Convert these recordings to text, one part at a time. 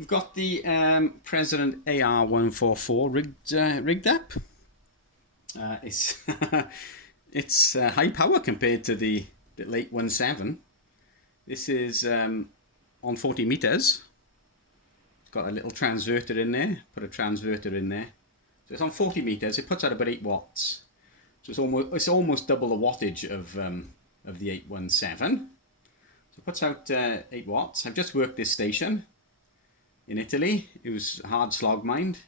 We've got the President AR-144 rigged up. It's high power compared to the late 1.7. This is on 40 meters. It's got a little transverter in there. Put a transverter in there. So it's on 40 meters. It puts out about 8 watts. So it's almost double the wattage of the 817. So it puts out 8 watts. I've just worked this station in Italy. It was hard slog mined.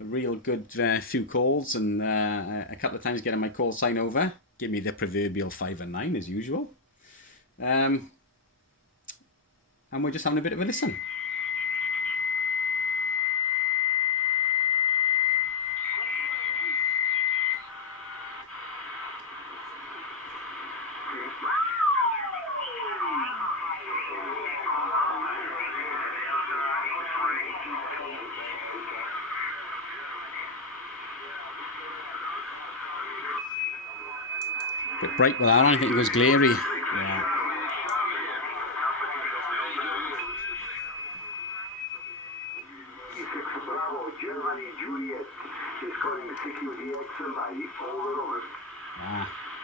A real good few calls, and a couple of times getting my call sign over. Give me the proverbial 5 and 9 as usual. And we're just having a bit of a listen. Bit bright with that on, I think it was glary. Yeah.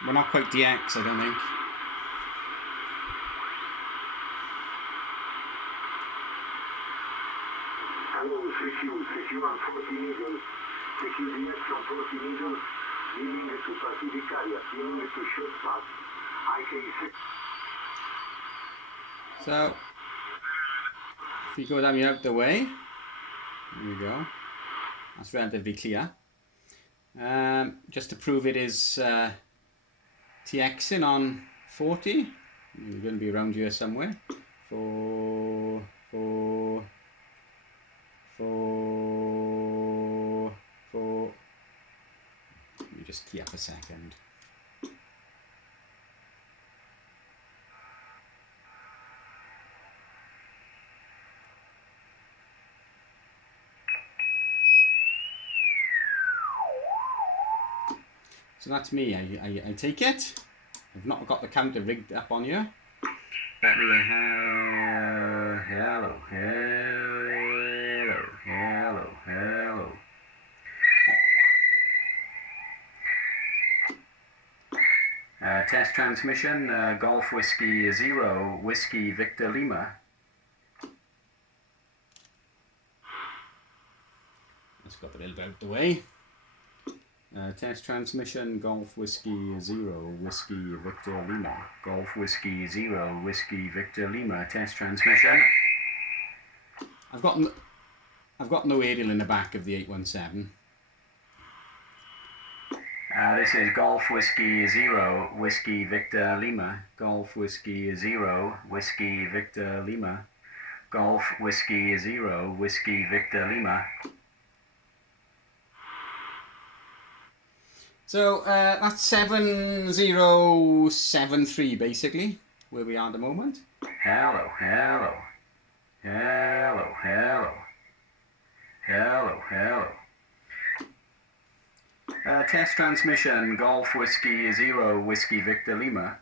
We're not quite DX, I don't think. Hello, CQ on 40 meters. CQ DX on 40 meters. Leading to Pacificaria, leading to short path. IK6. So, if you go down out the way, there you go. That's relatively clear. Just to prove it is TXing on 40. You're going to be around here somewhere. 4. Let me just key up a second. So that's me. I take it. I've not got the counter rigged up on here. But we have hello. Test transmission, Golf Whiskey 0, Whiskey Victor Lima. Let's got a little bit out the way. Test transmission, Golf Whiskey 0, Whiskey Victor Lima. Golf Whiskey 0, Whiskey Victor Lima. Test transmission. I've got no aerial in the back of the 817. This is Golf Whiskey 0, Whiskey Victor Lima. Golf Whiskey 0, Whiskey Victor Lima. Golf Whiskey 0, Whiskey Victor Lima. So that's 7073 basically, where we are at the moment. Hello. Test transmission, Golf Whiskey 0, Whiskey Victor Lima.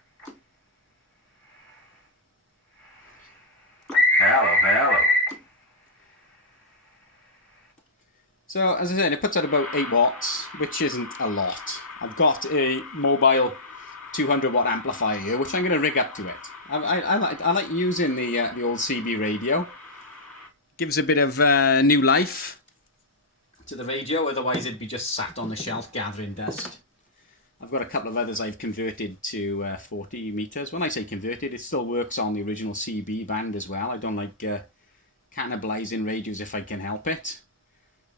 Hello. So, as I said, it puts out about 8 watts, which isn't a lot. I've got a mobile 200 watt amplifier here, which I'm going to rig up to it. I like using the old CB radio. Gives a bit of new life to the radio, otherwise it'd be just sat on the shelf gathering dust. I've got a couple of others I've converted to 40 meters. When I say converted, it still works on the original CB band as well. I don't like cannibalizing radios if I can help it.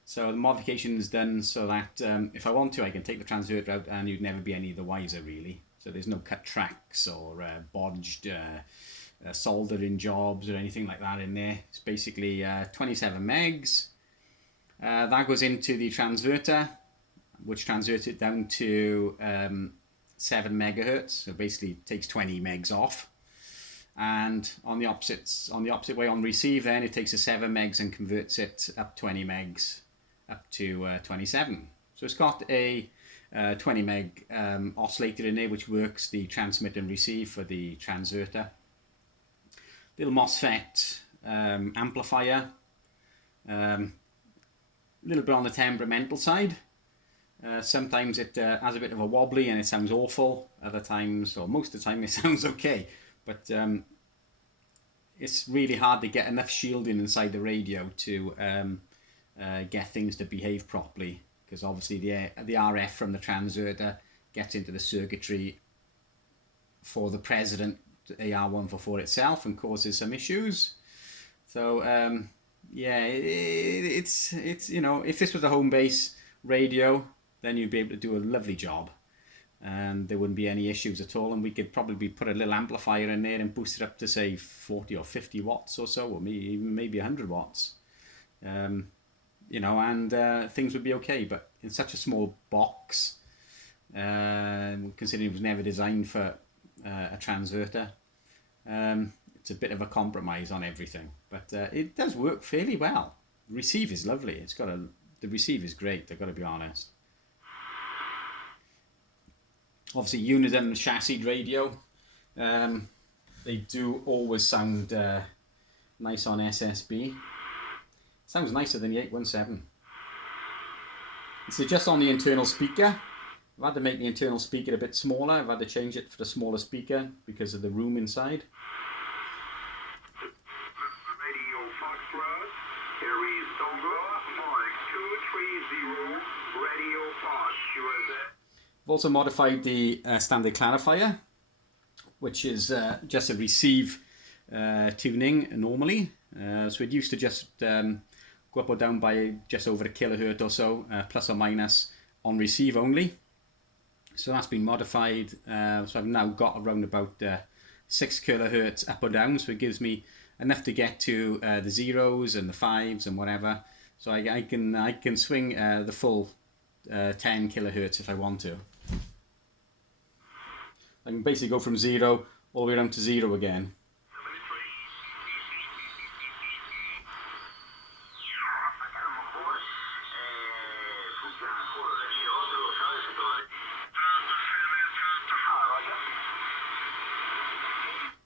So the modification is done so that if I want to, I can take the transverter out and you'd never be any the wiser really. So there's no cut tracks or bodged soldering jobs or anything like that in there. It's basically 27 megs. That goes into the transverter, which transverts it down to 7 megahertz. So basically takes 20 megs off. And on the opposite way on receive, then it takes the 7 megs and converts it up 20 megs up to 27. So it's got a 20 meg oscillator in there which works the transmit and receive for the transverter. Little MOSFET amplifier A little bit on the temperamental side. Sometimes it has a bit of a wobbly and it sounds awful. Other times, or most of the time, it sounds okay. But it's really hard to get enough shielding inside the radio to get things to behave properly, because obviously the RF from the transverter gets into the circuitry for the President AR-144 itself and causes some issues. So yeah, it's you know, if this was a home base radio, then you'd be able to do a lovely job and there wouldn't be any issues at all, and we could probably put a little amplifier in there and boost it up to say 40 or 50 watts or so, or maybe 100 watts, you know, and things would be okay. But in such a small box, considering it was never designed for a transverter, it's a bit of a compromise on everything, but it does work fairly well. The receive is lovely. The receive is great, I've got to be honest. Obviously, Uniden chassis radio, they do always sound nice on SSB. Sounds nicer than the 817. So just on the internal speaker, I've had to make the internal speaker a bit smaller. I've had to change it for the smaller speaker because of the room inside. Radio Foxtrot, Aries Silver, Mark 230, Radio Fox, USA. I've also modified the standard clarifier, which is just a receive tuning normally. So it used to just go up or down by just over a kilohertz or so, plus or minus on receive only. So that's been modified. So I've now got around about 6 kilohertz up or down. So it gives me enough to get to the zeros and the fives and whatever. So I can swing the full 10 kilohertz if I want to. I can basically go from 0 all the way down to 0 again.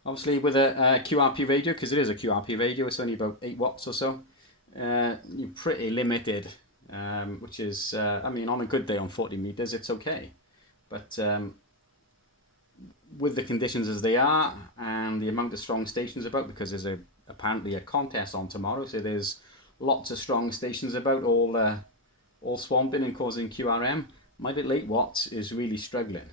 Obviously with a QRP radio, because it is a QRP radio, it's only about 8 watts or so, you're pretty limited, which is, I mean, on a good day on 40 meters, it's okay. But with the conditions as they are and the amount of strong stations about, because there's apparently a contest on tomorrow, so there's lots of strong stations about, all swamping and causing QRM, my little 8 watts is really struggling.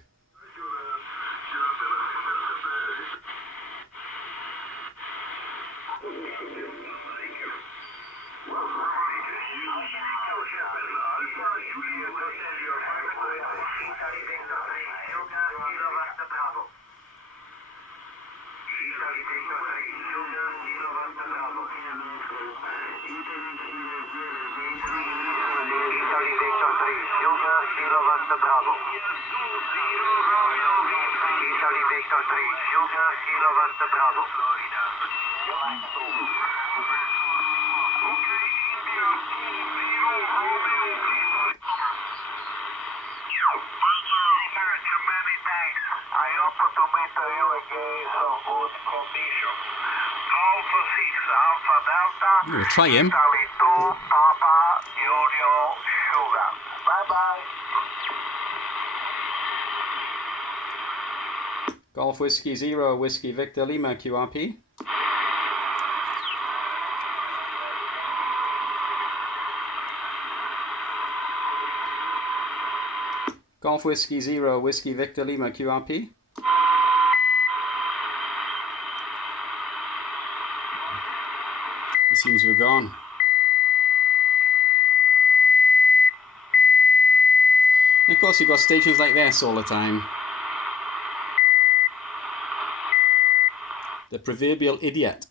We'll try him. Golf Whiskey 0, Whiskey Victor Lima QRP. Golf Whiskey 0, Whiskey Victor Lima QRP. It seems we're gone. And of course you've got stations like this all the time. The proverbial idiot.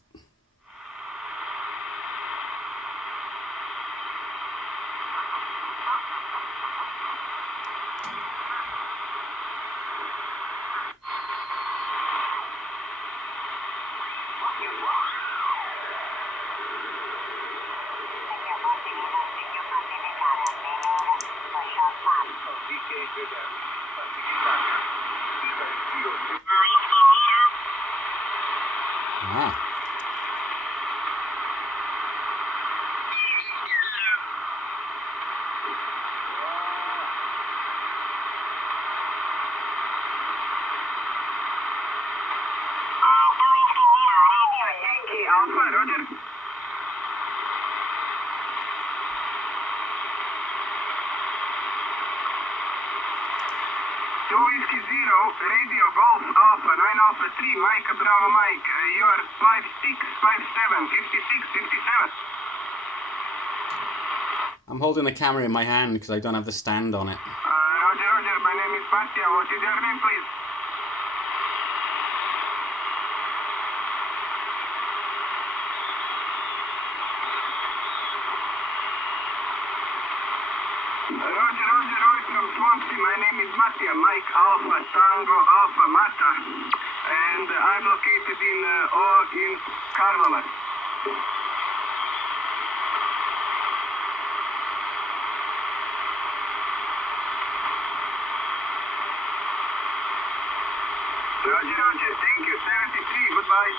Whiskey Zero, Radio Golf Alpha 9 Alpha 3, Mike Bravo Mike, you are 56, 57, 56, 57. I'm holding the camera in my hand because I don't have the stand on it. Roger, Roger, my name is Bastian. What is your name, please? Roger, Roger, Roy from Swansea. My name is Mattia, Mike Alpha Tango Alpha Mata, and I'm located in Karlovac. Roger, Roger, thank you. 73, goodbye.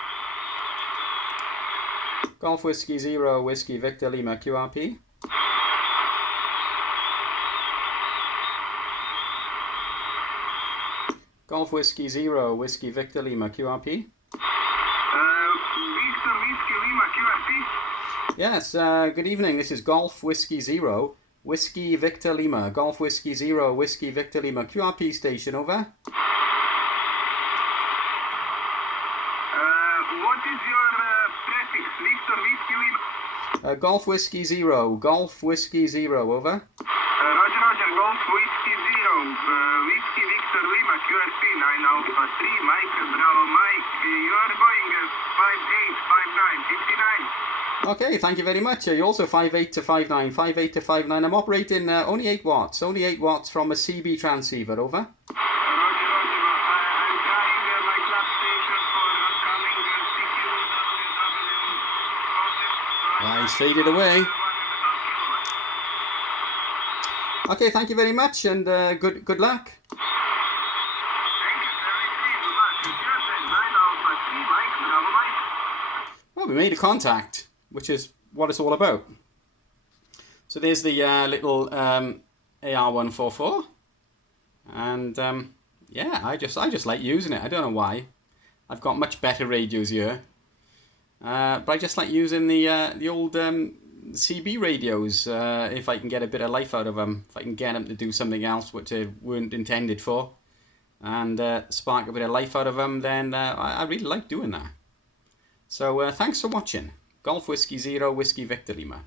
Golf Whiskey Zero, Whiskey Victor Lima, QRP. Golf Whiskey Zero, Whiskey Victor Lima, QRP. Victor Whiskey Lima, QRP. Yes, good evening. This is Golf Whiskey Zero, Whiskey Victor Lima. Golf Whiskey Zero, Whiskey Victor Lima, QRP station, over. What is your prefix? Victor Whiskey Lima. Golf Whiskey Zero, Golf Whiskey Zero, over. Roger, Roger, Golf Whiskey Zero, Whiskey Victor Lima, QRP 9 Alpha 3, Mike Bravo Mike, you are going 58, 59, 59. Okay, thank you very much. You're also 5'8 to 5'9", 5'8 to 5'9". I'm operating only 8 watts, only 8 watts from a CB transceiver, over. Roger, Roger, I'm trying my class station for upcoming CQ. He's faded away. Okay, thank you very much, and good luck. Well, we made a contact, which is what it's all about. So there's the little AR-144, and yeah, I just like using it. I don't know why. I've got much better radios here, but I just like using the old CB radios. If I can get a bit of life out of them, if I can get them to do something else which they weren't intended for, and spark a bit of life out of them, then I really like doing that. So thanks for watching. Golf Whiskey Zero, Whiskey Victor Lima.